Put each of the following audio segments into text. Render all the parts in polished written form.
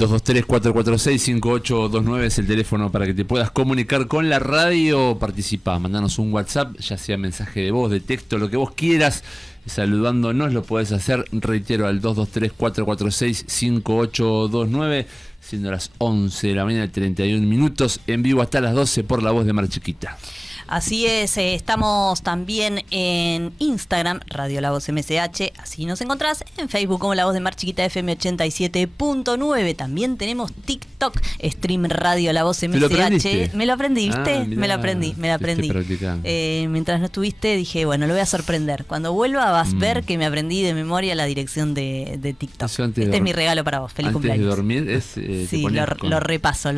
223-446-5829 es el teléfono para que te puedas comunicar con la radio. Participá, mandanos un WhatsApp, ya sea mensaje de voz, de texto, lo que vos quieras. Saludándonos lo podés hacer, reitero, al 223-446-5829, siendo las 11 de la mañana, 31 minutos, en vivo hasta las 12 por La Voz de Mar Chiquita. Así es, estamos también en Instagram, Radio La Voz MSH, así nos encontrás, en Facebook como La Voz de Mar Chiquita FM 87.9, también tenemos TikTok, Stream Radio La Voz MSH. Me lo aprendí, ¿viste? Me lo aprendí. Mientras no estuviste dije, bueno, lo voy a sorprender. Cuando vuelva vas a ver que me aprendí de memoria la dirección de TikTok. Este es mi regalo para vos, feliz cumpleaños. Antes de dormir sí, lo repaso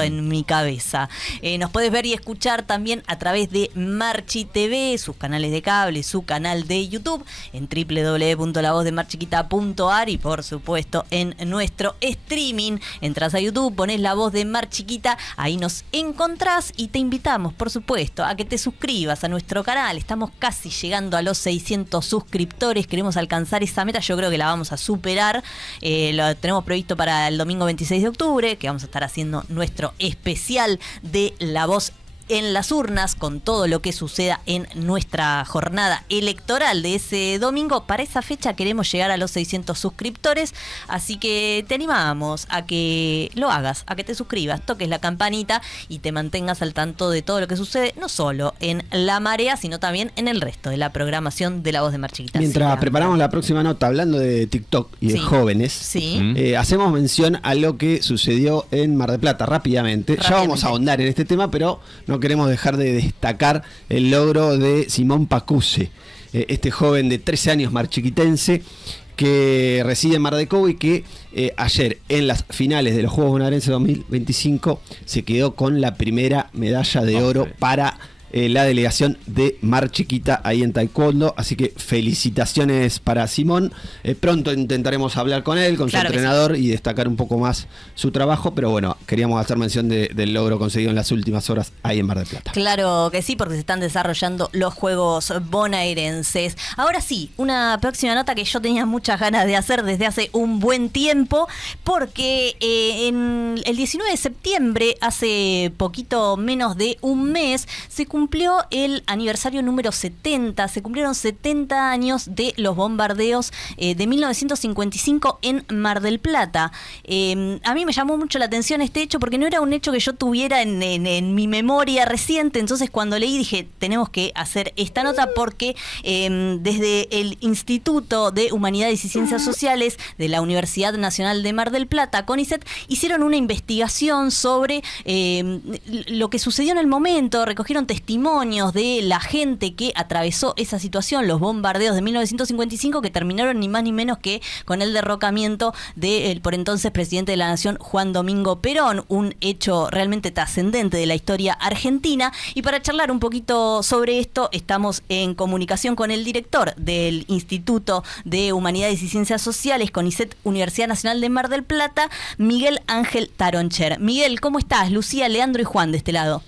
en mi cabeza. Nos podés ver y escuchar también a través de Marchi TV, sus canales de cable, su canal de YouTube, en www.lavozdemarchiquita.ar y por supuesto en nuestro streaming. Entrás a YouTube, ponés La Voz de Mar Chiquita, ahí nos encontrás y te invitamos, por supuesto, a que te suscribas a nuestro canal. Estamos casi llegando a los 600 suscriptores, queremos alcanzar esa meta, yo creo que la vamos a superar. Lo tenemos previsto para el domingo 26 de octubre, que vamos a estar haciendo nuestro especial de La Voz en las urnas, con todo lo que suceda en nuestra jornada electoral de ese domingo. Para esa fecha queremos llegar a los 600 suscriptores, así que te animamos a que lo hagas, a que te suscribas, toques la campanita y te mantengas al tanto de todo lo que sucede, no solo en La Marea, sino también en el resto de la programación de La Voz de Mar Chiquita. Mientras preparamos la próxima nota, hablando de TikTok y de jóvenes, hacemos mención a lo que sucedió en Mar del Plata rápidamente. Ya vamos a ahondar en este tema, pero no queremos dejar de destacar el logro de Simón Pacuse, este joven de 13 años marchiquitense que reside en Mar de Cobo y que ayer en las finales de los Juegos Bonaerenses 2025 se quedó con la primera medalla de oro para la delegación de Mar Chiquita ahí en Taekwondo, así que felicitaciones para Simón. Pronto intentaremos hablar con él, con su entrenador y destacar un poco más su trabajo, pero bueno, queríamos hacer mención del logro conseguido en las últimas horas ahí en Mar del Plata. Claro que sí, porque se están desarrollando los Juegos Bonaerenses. Ahora sí, una próxima nota que yo tenía muchas ganas de hacer desde hace un buen tiempo, porque en el 19 de septiembre, hace poquito menos de un mes, se cumplió el aniversario número 70, se cumplieron 70 años de los bombardeos de 1955 en Mar del Plata. A mí me llamó mucho la atención este hecho porque no era un hecho que yo tuviera en mi memoria reciente, entonces cuando leí dije, tenemos que hacer esta nota porque desde el Instituto de Humanidades y Ciencias Sociales de la Universidad Nacional de Mar del Plata, CONICET, hicieron una investigación sobre lo que sucedió en el momento, recogieron testimonios de la gente que atravesó esa situación, los bombardeos de 1955 que terminaron ni más ni menos que con el derrocamiento del por entonces presidente de la Nación, Juan Domingo Perón, un hecho realmente trascendente de la historia argentina. Y para charlar un poquito sobre esto, estamos en comunicación con el director del Instituto de Humanidades y Ciencias Sociales, CONICET, Universidad Nacional de Mar del Plata, Miguel Ángel Taroncher. Miguel, ¿cómo estás? Lucía, Leandro y Juan de este lado.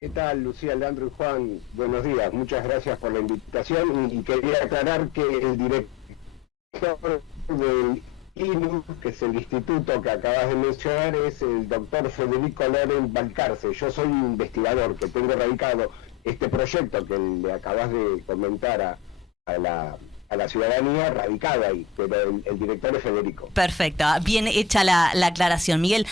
¿Qué tal, Lucía, Leandro y Juan? Buenos días, muchas gracias por la invitación y quería aclarar que el director del INU, que es el instituto que acabas de mencionar, es el doctor Federico Loren Balcarce. Yo soy un investigador que tengo radicado este proyecto que le acabas de comentar a la ciudadanía, radicada ahí, pero el director es Federico. Perfecto, bien hecha la aclaración. Miguel,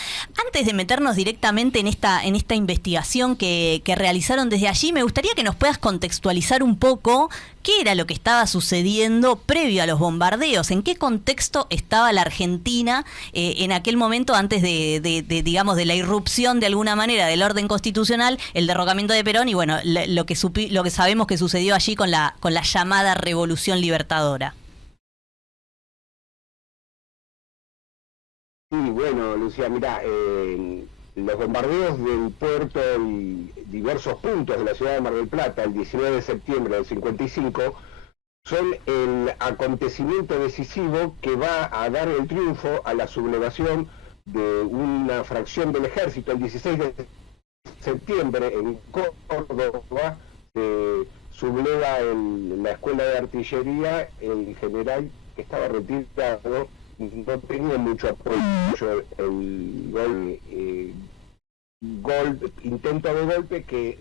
antes de meternos directamente en esta investigación que realizaron desde allí, me gustaría que nos puedas contextualizar un poco qué era lo que estaba sucediendo previo a los bombardeos, en qué contexto estaba la Argentina en aquel momento antes digamos, de la irrupción de alguna manera del orden constitucional, el derrocamiento de Perón y bueno, lo que sabemos que sucedió allí con la llamada Revolución Libertadora. Sí, bueno, Lucía, mira, los bombardeos del puerto y diversos puntos de la ciudad de Mar del Plata el 19 de septiembre del 55 son el acontecimiento decisivo que va a dar el triunfo a la sublevación de una fracción del ejército. El 16 de septiembre en Córdoba se subleva en la escuela de artillería el general que estaba retirado no tenía mucho apoyo el intento de golpe que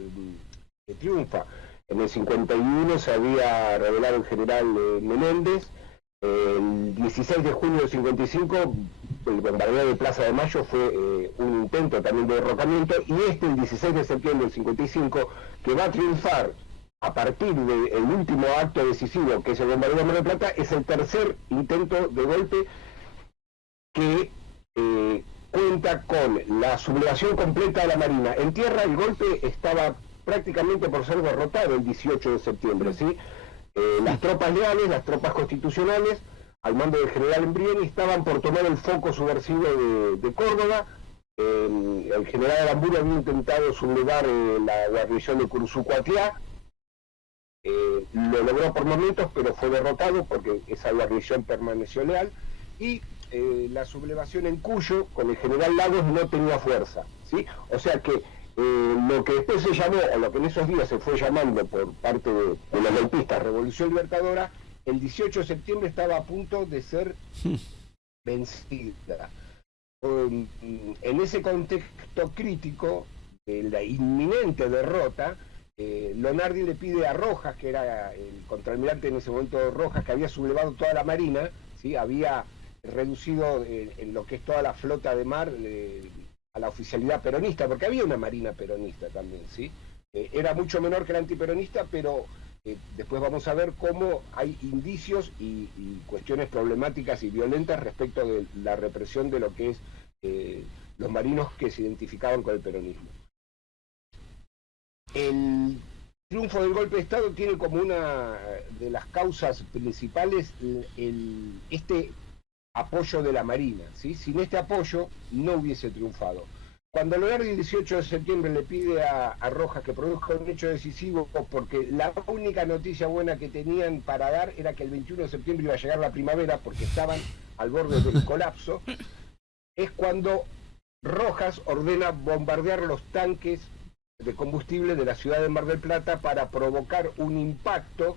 triunfa. En el 51 se había revelado el general Menéndez. El 16 de junio del 55, el bombardeo de Plaza de Mayo fue un intento también de derrocamiento, y el 16 de septiembre del 55, que va a triunfar a partir del último acto decisivo, que es el bombardeo de Mar del Plata, es el tercer intento de golpe que cuenta con la sublevación completa de la Marina. En tierra el golpe estaba prácticamente por ser derrotado el 18 de septiembre, ¿sí? Las tropas leales, las tropas constitucionales, al mando del general Embrieni, estaban por tomar el foco subversivo de Córdoba. El general Aramburu había intentado sublevar la guarnición de Curuzú-Cuatiá. Lo logró por momentos, pero fue derrotado porque esa guarnición permaneció leal. Y la sublevación en Cuyo, con el general Lagos, no tenía fuerza, ¿sí? O sea que lo que después se llamó, o lo que en esos días se fue llamando por parte de los golpistas, Revolución Libertadora, el 18 de septiembre estaba a punto de ser vencida. En ese contexto crítico de la inminente derrota, Lonardi le pide a Rojas, que era el contraalmirante en ese momento, Rojas, que había sublevado toda la Marina, ¿sí? Había reducido en lo que es toda la flota de mar a la oficialidad peronista, porque había una marina peronista también, ¿sí? Era mucho menor que la antiperonista, pero después vamos a ver cómo hay indicios y cuestiones problemáticas y violentas respecto de la represión de lo que es los marinos que se identificaban con el peronismo. El triunfo del golpe de Estado tiene como una de las causas principales este apoyo de la Marina, ¿sí? Sin este apoyo no hubiese triunfado. Cuando Lonardi el 18 de septiembre le pide a Rojas que produzca un hecho decisivo, porque la única noticia buena que tenían para dar era que el 21 de septiembre iba a llegar la primavera, porque estaban al borde del colapso, es cuando Rojas ordena bombardear los tanques de combustible de la ciudad de Mar del Plata para provocar un impacto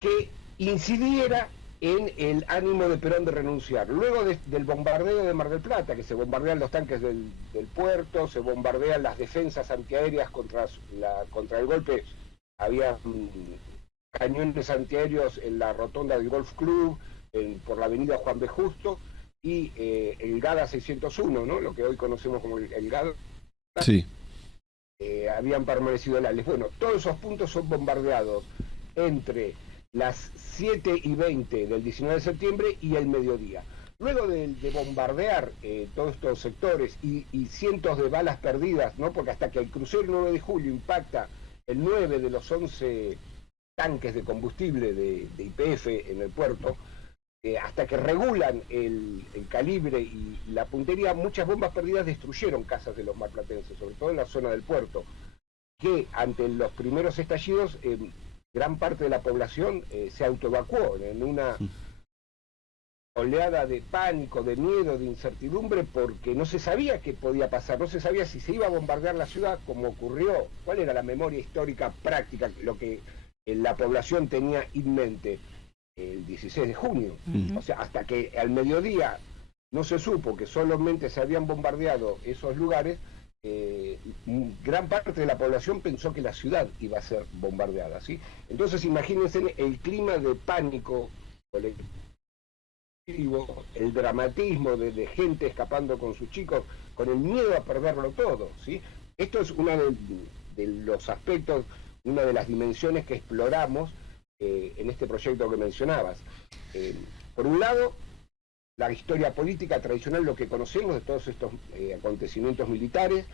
que incidiera en el ánimo de Perón de renunciar. Luego del bombardeo de Mar del Plata, que se bombardean los tanques del puerto, se bombardean las defensas antiaéreas contra el golpe, había cañones antiaéreos en la rotonda del Golf Club, por la avenida Juan B. Justo, y el GADA 601, ¿no? Lo que hoy conocemos como el GADA. Sí. Habían permanecido leales. Bueno, todos esos puntos son bombardeados entre las 7:20 del 19 de septiembre y el mediodía. Luego de bombardear todos estos sectores y cientos de balas perdidas, ¿no? Porque hasta que el crucero 9 de julio impacta el 9 de los 11 tanques de combustible de YPF en el puerto, hasta que regulan el calibre y la puntería, muchas bombas perdidas destruyeron casas de los marplatenses, sobre todo en la zona del puerto, que ante los primeros estallidos gran parte de la población se autoevacuó en una oleada de pánico, de miedo, de incertidumbre, porque no se sabía qué podía pasar, no se sabía si se iba a bombardear la ciudad, como ocurrió, cuál era la memoria histórica práctica, lo que la población tenía en mente el 16 de junio. O sea, hasta que al mediodía no se supo que solamente se habían bombardeado esos lugares, gran parte de la población pensó que la ciudad iba a ser bombardeada, ¿sí? Entonces imagínense el clima de pánico colectivo, el dramatismo de gente escapando con sus chicos, con el miedo a perderlo todo, ¿sí? Esto es uno de los aspectos, una de las dimensiones que exploramos en este proyecto que mencionabas. Por un lado, la historia política tradicional, lo que conocemos de todos estos acontecimientos militares.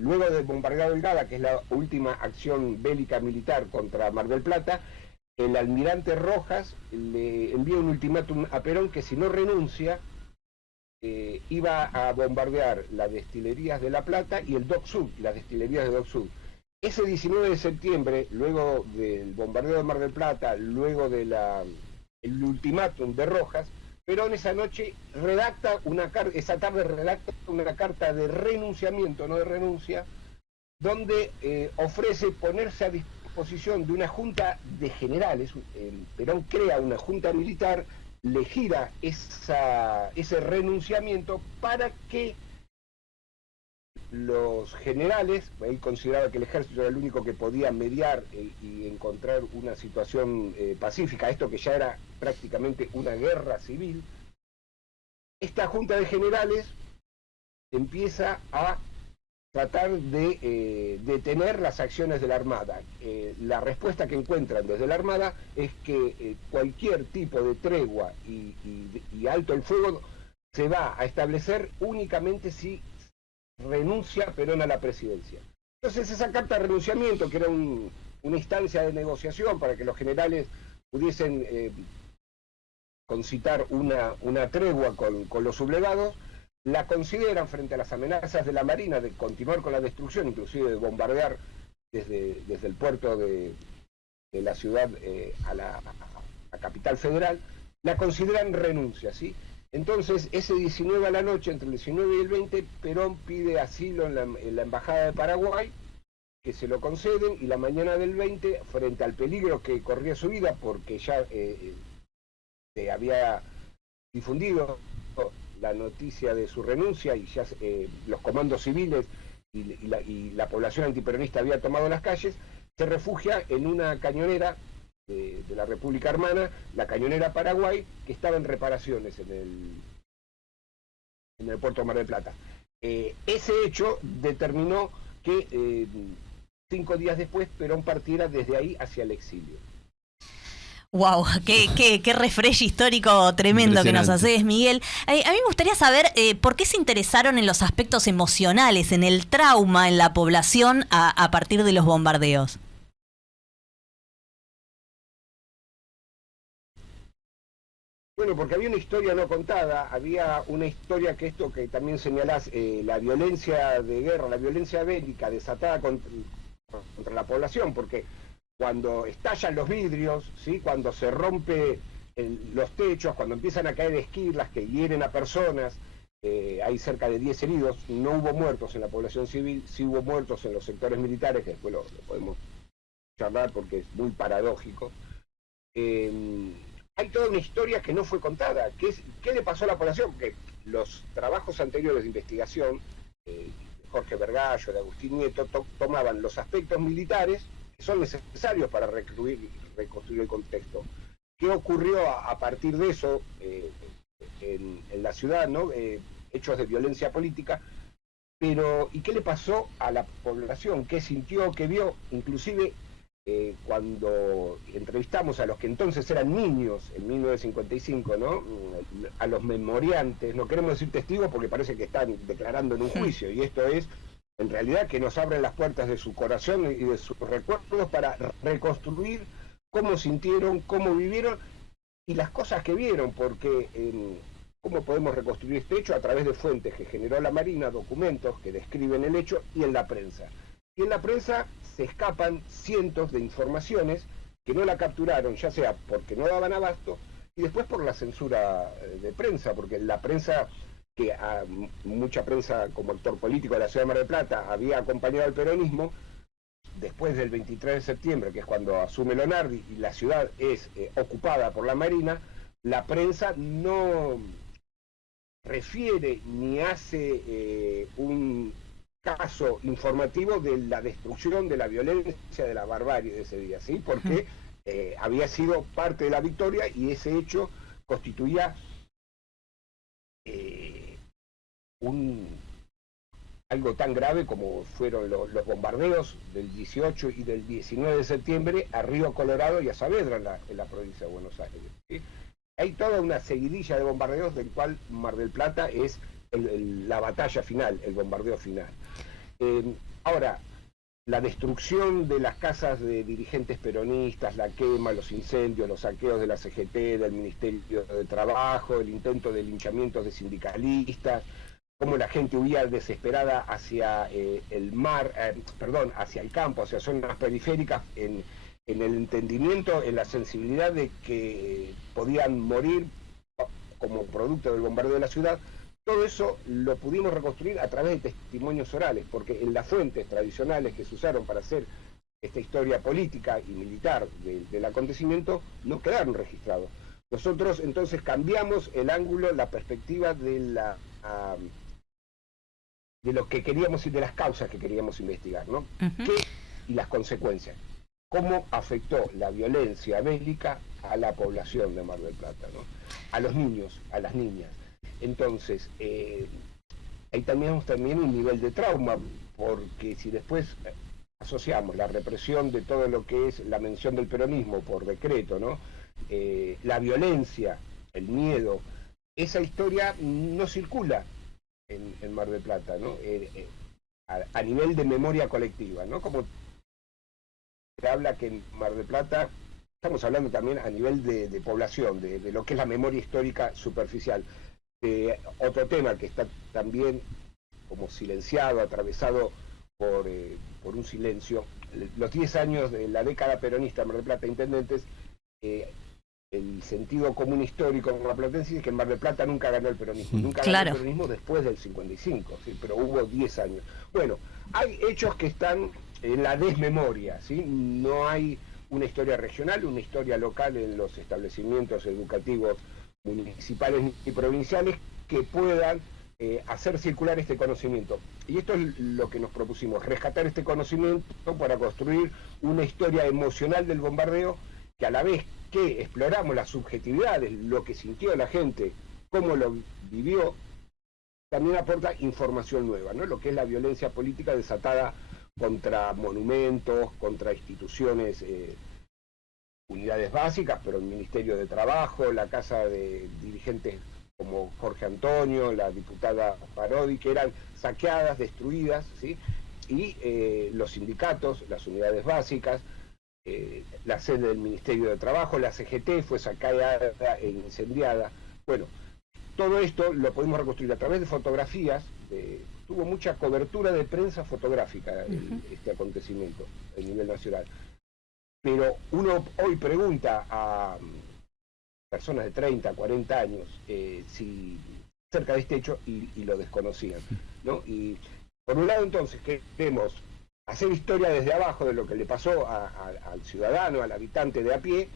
Luego del bombardeo del GADA, que es la última acción bélica militar contra Mar del Plata, el almirante Rojas le envía un ultimátum a Perón que si no renuncia, iba a bombardear las destilerías de La Plata y el Dock Sud, las destilerías de Dock Sud. Ese 19 de septiembre, luego del bombardeo de Mar del Plata, luego del ultimátum de Rojas, Perón esa noche redacta esa tarde redacta una carta de renunciamiento, no de renuncia, donde ofrece ponerse a disposición de una junta de generales. Perón crea una junta militar le gira ese renunciamiento para que los generales, él consideraba que el ejército era el único que podía mediar y encontrar una situación pacífica, esto que ya era prácticamente una guerra civil. Esta junta de generales empieza a tratar de detener las acciones de la Armada. La respuesta que encuentran desde la Armada es que cualquier tipo de tregua y alto el fuego se va a establecer únicamente si renuncia Perón a la presidencia. Entonces esa carta de renunciamiento, que era una instancia de negociación para que los generales pudiesen concitar una tregua con los sublevados, la consideran frente a las amenazas de la Marina de continuar con la destrucción, inclusive de bombardear desde el puerto de la ciudad a la capital federal, la consideran renuncia, ¿sí? Entonces, ese 19 a la noche, entre el 19 y el 20, Perón pide asilo en la Embajada de Paraguay, que se lo conceden, y la mañana del 20, frente al peligro que corría su vida, porque ya se había difundido la noticia de su renuncia y ya los comandos civiles y la población antiperonista había tomado las calles, se refugia en una cañonera de la República Hermana, la cañonera Paraguay, que estaba en reparaciones en el puerto de Mar del Plata. Ese hecho determinó que 5 días después Perón partiera desde ahí hacia el exilio. Wow, qué refresh histórico tremendo que nos haces, Miguel. A mí me gustaría saber por qué se interesaron en los aspectos emocionales, en el trauma en la población a partir de los bombardeos. Bueno, porque había una historia no contada, había una historia que esto que también señalás, la violencia de guerra, la violencia bélica desatada contra la población, porque cuando estallan los vidrios, ¿sí? Cuando se rompe los techos, cuando empiezan a caer esquirlas que hieren a personas, hay cerca de 10 heridos, no hubo muertos en la población civil, sí hubo muertos en los sectores militares, que después lo podemos charlar porque es muy paradójico. Hay toda una historia que no fue contada. ¿Qué le pasó a la población? Porque los trabajos anteriores de investigación, de Jorge Vergallo, de Agustín Nieto, tomaban los aspectos militares que son necesarios para reconstruir el contexto. ¿Qué ocurrió a partir de eso en la ciudad, ¿no? Hechos de violencia política, pero ¿y qué le pasó a la población? ¿Qué sintió, qué vio? Inclusive cuando entrevistamos a los que entonces eran niños, en 1955, ¿no? A los memoriantes, no queremos decir testigos porque parece que están declarando en un juicio, y esto es, en realidad, que nos abren las puertas de su corazón y de sus recuerdos para reconstruir cómo sintieron, cómo vivieron y las cosas que vieron, porque cómo podemos reconstruir este hecho a través de fuentes que generó la Marina, documentos que describen el hecho, y en la prensa. Y en la prensa se escapan cientos de informaciones que no la capturaron, ya sea porque no daban abasto, y después por la censura de prensa, porque la prensa, que mucha prensa como actor político de la ciudad de Mar del Plata había acompañado al peronismo, después del 23 de septiembre, que es cuando asume Lonardi y la ciudad es ocupada por la Marina, la prensa no refiere ni hace un caso informativo de la destrucción, de la violencia, de la barbarie de ese día, ¿sí? Porque había sido parte de la victoria y ese hecho constituía algo tan grave como fueron los bombardeos del 18 y del 19 de septiembre a Río Colorado y a Saavedra en la provincia de Buenos Aires, ¿sí? Hay toda una seguidilla de bombardeos del cual Mar del Plata es la batalla final, el bombardeo final. Ahora, la destrucción de las casas de dirigentes peronistas, la quema, los incendios, los saqueos de la CGT, del Ministerio de Trabajo, el intento de linchamientos de sindicalistas, cómo la gente huía desesperada hacia hacia el campo, hacia zonas periféricas, en el entendimiento, en la sensibilidad de que podían morir como producto del bombardeo de la ciudad. Todo eso lo pudimos reconstruir a través de testimonios orales, porque en las fuentes tradicionales que se usaron para hacer esta historia política y militar del acontecimiento no quedaron registrados. Nosotros entonces cambiamos el ángulo, la perspectiva de lo que queríamos y de las causas que queríamos investigar, ¿no? Y las consecuencias. Cómo afectó la violencia bélica a la población de Mar del Plata, ¿no? A los niños, a las niñas. Entonces, ahí también un nivel de trauma, porque si después asociamos la represión de todo lo que es la mención del peronismo por decreto, ¿no? La violencia, el miedo, esa historia no circula en Mar del Plata, ¿no? A nivel de memoria colectiva, ¿no? Como se habla que en Mar del Plata, estamos hablando también a nivel de población, de lo que es la memoria histórica superficial. Otro tema que está también como silenciado, atravesado por un silencio, los 10 años de la década peronista en Mar del Plata, intendentes, el sentido común histórico marplatense es que en Mar del Plata nunca ganó el peronismo, nunca ganó el peronismo después del 55, ¿sí? Pero hubo 10 años. Bueno, hay hechos que están en la desmemoria, ¿sí? No hay una historia regional, una historia local en los establecimientos educativos municipales y provinciales que puedan hacer circular este conocimiento. Y esto es lo que nos propusimos, rescatar este conocimiento para construir una historia emocional del bombardeo que a la vez que exploramos las subjetividades, lo que sintió la gente, cómo lo vivió, también aporta información nueva, ¿no? Lo que es la violencia política desatada contra monumentos, contra instituciones, unidades básicas, pero el Ministerio de Trabajo, la casa de dirigentes como Jorge Antonio, la diputada Parodi, que eran saqueadas, destruidas, ¿sí? Y los sindicatos, las unidades básicas, la sede del Ministerio de Trabajo, la CGT fue saqueada e incendiada. Bueno, todo esto lo podemos reconstruir a través de fotografías, tuvo mucha cobertura de prensa fotográfica este acontecimiento a nivel nacional. Pero uno hoy pregunta a personas de 30, 40 años si cerca de este hecho y lo desconocían, ¿no? Y por un lado entonces queremos hacer historia desde abajo de lo que le pasó al ciudadano, al habitante de a pie,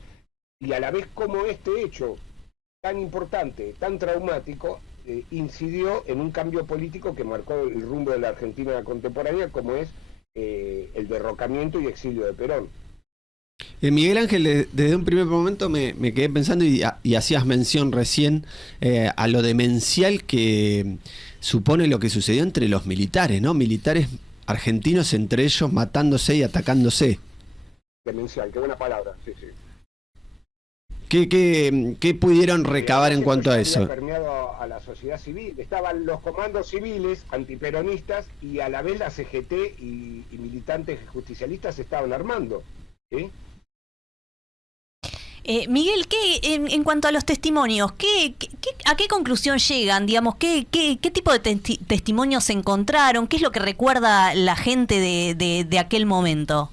y a la vez cómo este hecho tan importante, tan traumático, incidió en un cambio político que marcó el rumbo de la Argentina contemporánea, como es el derrocamiento y exilio de Perón. Miguel Ángel, desde un primer momento me quedé pensando y hacías mención recién a lo demencial que supone lo que sucedió entre los militares, ¿no? Militares argentinos entre ellos matándose y atacándose. Demencial, qué buena palabra, sí, sí. ¿Qué pudieron recabar en cuanto a eso? Permeado a la sociedad civil. Estaban los comandos civiles antiperonistas y a la vez la CGT y militantes justicialistas se estaban armando, ¿sí? Miguel, en cuanto a los testimonios, ¿a qué conclusión llegan? Digamos, ¿qué tipo de testimonios se encontraron? ¿Qué es lo que recuerda la gente de aquel momento?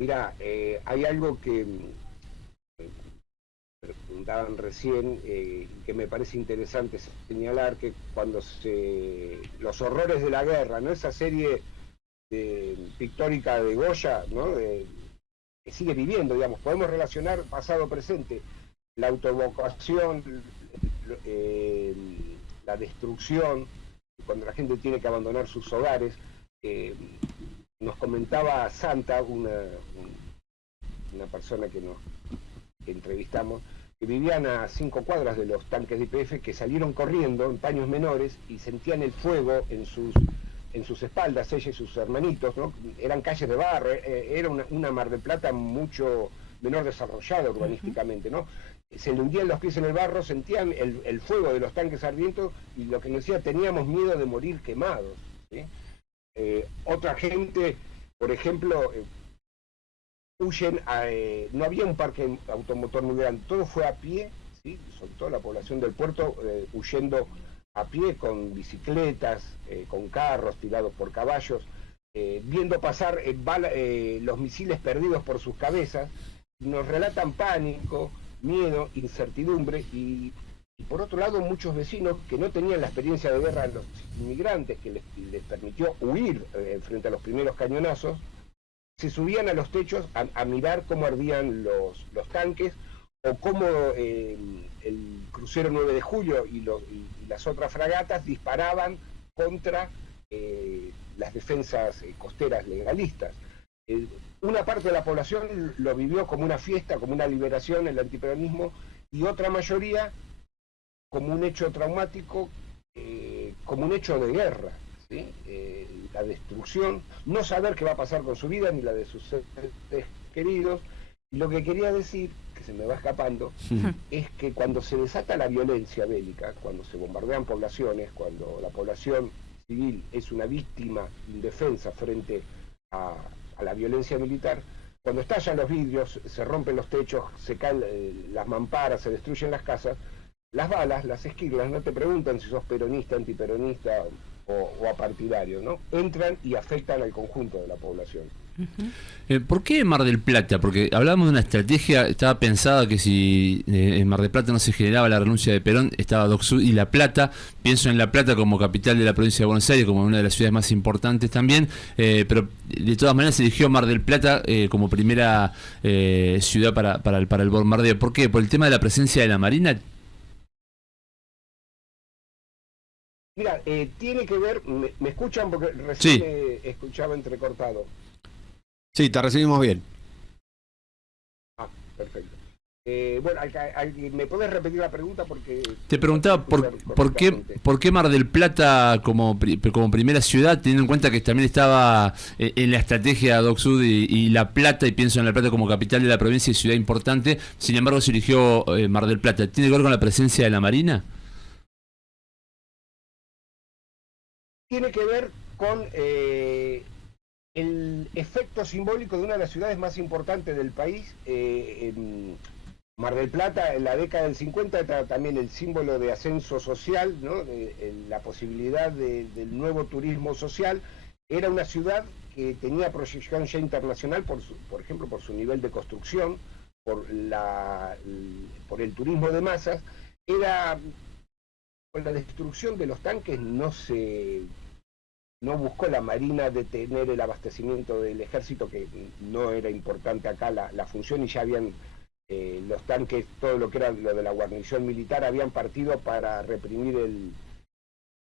Mira, hay algo que preguntaban recién que me parece interesante señalar, que cuando los horrores de la guerra, ¿no? Esa serie pictórica de Goya, ¿no? Que sigue viviendo, digamos, podemos relacionar pasado-presente, la autoevocación, la destrucción, cuando la gente tiene que abandonar sus hogares. Nos comentaba Santa, una persona que entrevistamos, que vivían a 5 cuadras de los tanques de YPF, que salieron corriendo en paños menores y sentían el fuego en sus espaldas, ella y sus hermanitos, ¿no? Eran calles de barro, era una Mar del Plata mucho menor desarrollada urbanísticamente, ¿no? Se le hundían los pies en el barro, sentían el fuego de los tanques ardientes y lo que nos decía, teníamos miedo de morir quemados, ¿sí? Otra gente, por ejemplo, huyen, no había un parque automotor muy grande, todo fue a pie, ¿sí? Sobre todo la población del puerto huyendo a pie con bicicletas, con carros tirados por caballos, viendo pasar los misiles perdidos por sus cabezas. Nos relatan pánico, miedo, incertidumbre y por otro lado muchos vecinos que no tenían la experiencia de guerra de los inmigrantes que les permitió huir frente a los primeros cañonazos, se subían a los techos a mirar cómo ardían los tanques, o cómo el crucero 9 de Julio y las otras fragatas disparaban contra las defensas costeras legalistas. Una parte de la población lo vivió como una fiesta, como una liberación, el antiperonismo, y otra mayoría como un hecho traumático, como un hecho de guerra, ¿sí? La destrucción, no saber qué va a pasar con su vida ni la de sus seres queridos. Y lo que quería decir, que se me va escapando, es que cuando se desata la violencia bélica, cuando se bombardean poblaciones, cuando la población civil es una víctima indefensa frente a la violencia militar, cuando estallan los vidrios, se rompen los techos, se caen las mamparas, se destruyen las casas, las balas, las esquirlas, no te preguntan si sos peronista, antiperonista o apartidario, ¿no? Entran y afectan al conjunto de la población. ¿Por qué Mar del Plata? Porque hablábamos de una estrategia, estaba pensada que si en Mar del Plata no se generaba la renuncia de Perón, estaba Doc Sud y La Plata. Pienso en La Plata como capital de la provincia de Buenos Aires, como una de las ciudades más importantes también, pero de todas maneras se eligió Mar del Plata como primera ciudad para el bombardeo. ¿Por qué? ¿Por el tema de la presencia de la Marina? Mira, tiene que ver, ¿me escuchan? Porque recién escuchaba entrecortado. Sí, te recibimos bien. Ah, perfecto. Bueno, ¿me podés repetir la pregunta? Porque te preguntaba por qué Mar del Plata como primera ciudad, teniendo en cuenta que también estaba en la estrategia Doc Sud y La Plata, y pienso en La Plata como capital de la provincia y ciudad importante, sin embargo se eligió Mar del Plata. ¿Tiene que ver con la presencia de la Marina? Tiene que ver con el efecto simbólico de una de las ciudades más importantes del país. Mar del Plata, en la década del 50, era también el símbolo de ascenso social, ¿no? La posibilidad del nuevo turismo social. Era una ciudad que tenía proyección ya internacional, por ejemplo, por su nivel de construcción, por el turismo de masas. Con la destrucción de los tanques no buscó la Marina detener el abastecimiento del ejército, que no era importante acá la función, y ya habían los tanques, todo lo que era lo de la guarnición militar, habían partido para reprimir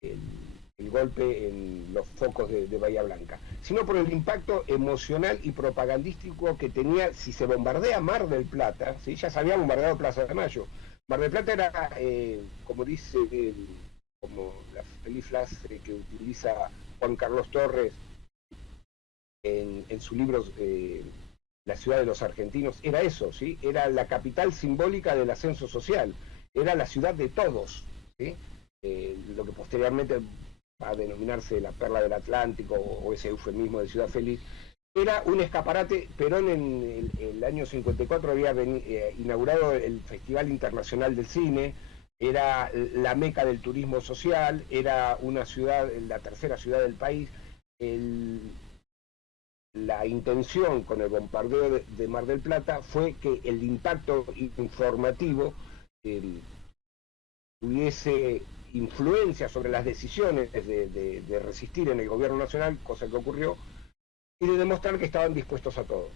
el golpe en los focos de Bahía Blanca, sino por el impacto emocional y propagandístico que tenía. Si se bombardea Mar del Plata, ¿sí? Ya se había bombardeado Plaza de Mayo. Mar del Plata era, como dice, como la feliz frase que utiliza Juan Carlos Torres en su libro La ciudad de los argentinos, era eso, ¿sí? Era la capital simbólica del ascenso social, era la ciudad de todos, ¿sí? Lo que posteriormente va a denominarse la perla del Atlántico, o ese eufemismo de ciudad feliz. Era un escaparate. Perón en el año 54 había inaugurado el Festival Internacional del Cine, era la meca del turismo social, era una ciudad, la tercera ciudad del país. La intención con el bombardeo de Mar del Plata fue que el impacto informativo tuviese influencia sobre las decisiones de resistir en el gobierno nacional, cosa que ocurrió, y de demostrar que estaban dispuestos a todo.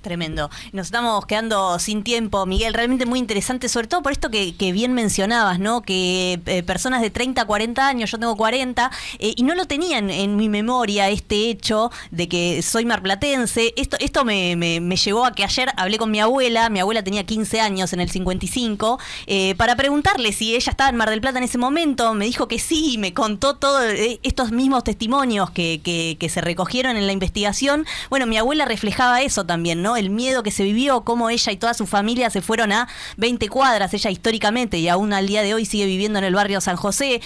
Tremendo. Nos estamos quedando sin tiempo, Miguel. Realmente muy interesante, sobre todo por esto que bien mencionabas, ¿no? Que personas de 30, 40 años, yo tengo 40, y no lo tenían en mi memoria este hecho de que soy marplatense. Esto me llevó a que ayer hablé con mi abuela tenía 15 años en el 55, para preguntarle si ella estaba en Mar del Plata en ese momento. Me dijo que sí, y me contó todos estos mismos testimonios que se recogieron en la investigación. Bueno, mi abuela reflejaba eso también, ¿no? El miedo que se vivió, cómo ella y toda su familia se fueron a 20 cuadras, ella históricamente, y aún al día de hoy sigue viviendo en el barrio San José,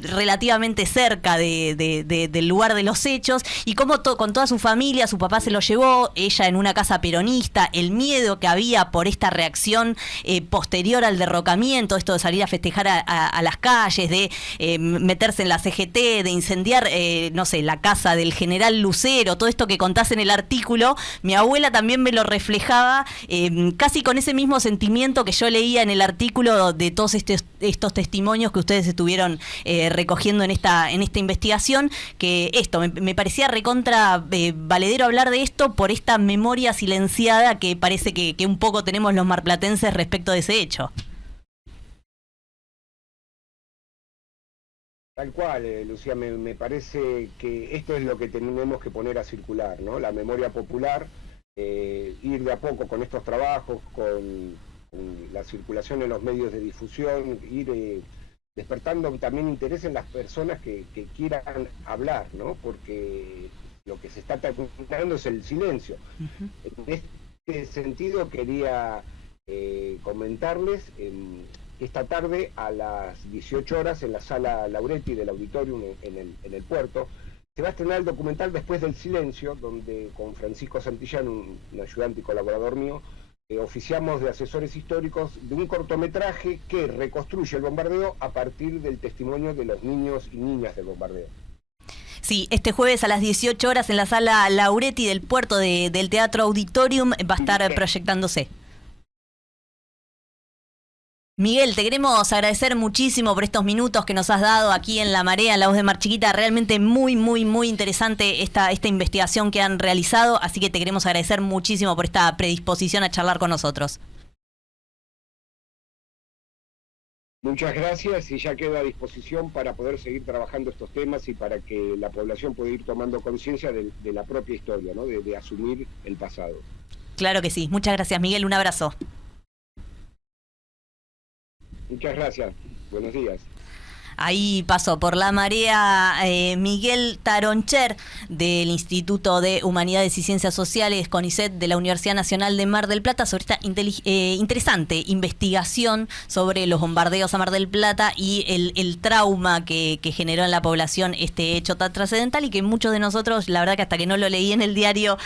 relativamente cerca del lugar de los hechos, y cómo con toda su familia, su papá se lo llevó, ella en una casa peronista, el miedo que había por esta reacción posterior al derrocamiento, esto de salir a festejar a las calles, de meterse en la CGT, de incendiar, no sé, la casa del general Lucero, todo esto que contás en el artículo. Mi abuela también también me lo reflejaba, casi con ese mismo sentimiento que yo leía en el artículo de todos estos testimonios que ustedes estuvieron recogiendo en esta investigación, que esto me parecía recontra valedero hablar de esto por esta memoria silenciada que parece que un poco tenemos los marplatenses respecto de ese hecho. Tal cual, Lucía, me parece que esto es lo que tenemos que poner a circular, ¿no? La memoria popular, ir de a poco con estos trabajos, con la circulación en los medios de difusión, ir despertando también interés en las personas que quieran hablar, ¿no? Porque lo que se está terminando es el silencio. Uh-huh. En este sentido quería comentarles esta tarde a las 18 horas en la sala Lauretti del Auditorium en el puerto, se va a estrenar el documental Después del Silencio, donde con Francisco Santillán, un ayudante y colaborador mío, oficiamos de asesores históricos de un cortometraje que reconstruye el bombardeo a partir del testimonio de los niños y niñas del bombardeo. Sí, este jueves a las 18 horas en la sala Lauretti del puerto del Teatro Auditorium va a estar proyectándose. Miguel, te queremos agradecer muchísimo por estos minutos que nos has dado aquí en La Marea, en La Voz de Mar Chiquita. Realmente muy, muy, muy interesante esta investigación que han realizado, así que te queremos agradecer muchísimo por esta predisposición a charlar con nosotros. Muchas gracias y ya quedo a disposición para poder seguir trabajando estos temas y para que la población pueda ir tomando conciencia de la propia historia, ¿no? De asumir el pasado. Claro que sí. Muchas gracias, Miguel. Un abrazo. Muchas gracias. Buenos días. Ahí pasó por La Marea Miguel Taroncher del Instituto de Humanidades y Ciencias Sociales, CONICET, de la Universidad Nacional de Mar del Plata, sobre esta interesante investigación sobre los bombardeos a Mar del Plata y el trauma que generó en la población este hecho tan trascendental y que muchos de nosotros, la verdad que hasta que no lo leí en el diario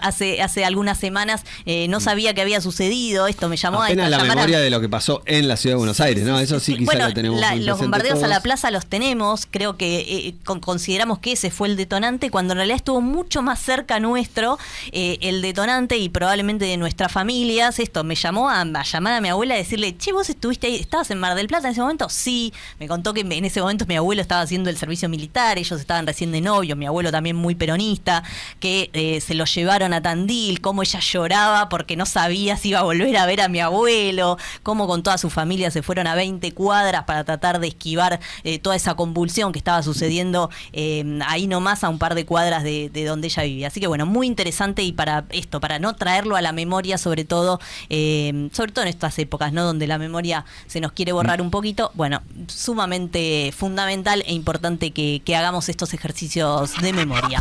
hace algunas semanas, no sabía que había sucedido. Esto me llamó apenas la memoria de lo que pasó en la ciudad de Buenos Aires, ¿no? Eso sí quizá lo tenemos muy los bombardeos a la plaza los tenemos, creo que consideramos que ese fue el detonante, cuando en realidad estuvo mucho más cerca nuestro el detonante y probablemente de nuestras familias. Esto me llamó a llamar a mi abuela y decirle, che, ¿vos estuviste ahí, estabas en Mar del Plata en ese momento? Sí, me contó que en ese momento mi abuelo estaba haciendo el servicio militar, ellos estaban recién de novios, mi abuelo también muy peronista, que se lo llevaron a Tandil, cómo ella lloraba porque no sabía si iba a volver a ver a mi abuelo, cómo con toda su familia se fueron a 20 cuadras para tratar de esquivar toda esa convulsión que estaba sucediendo ahí nomás a un par de cuadras de donde ella vivía. Así que bueno, muy interesante y para no traerlo a la memoria, sobre todo en estas épocas, ¿no? Donde la memoria se nos quiere borrar un poquito, bueno, sumamente fundamental e importante que hagamos estos ejercicios de memoria.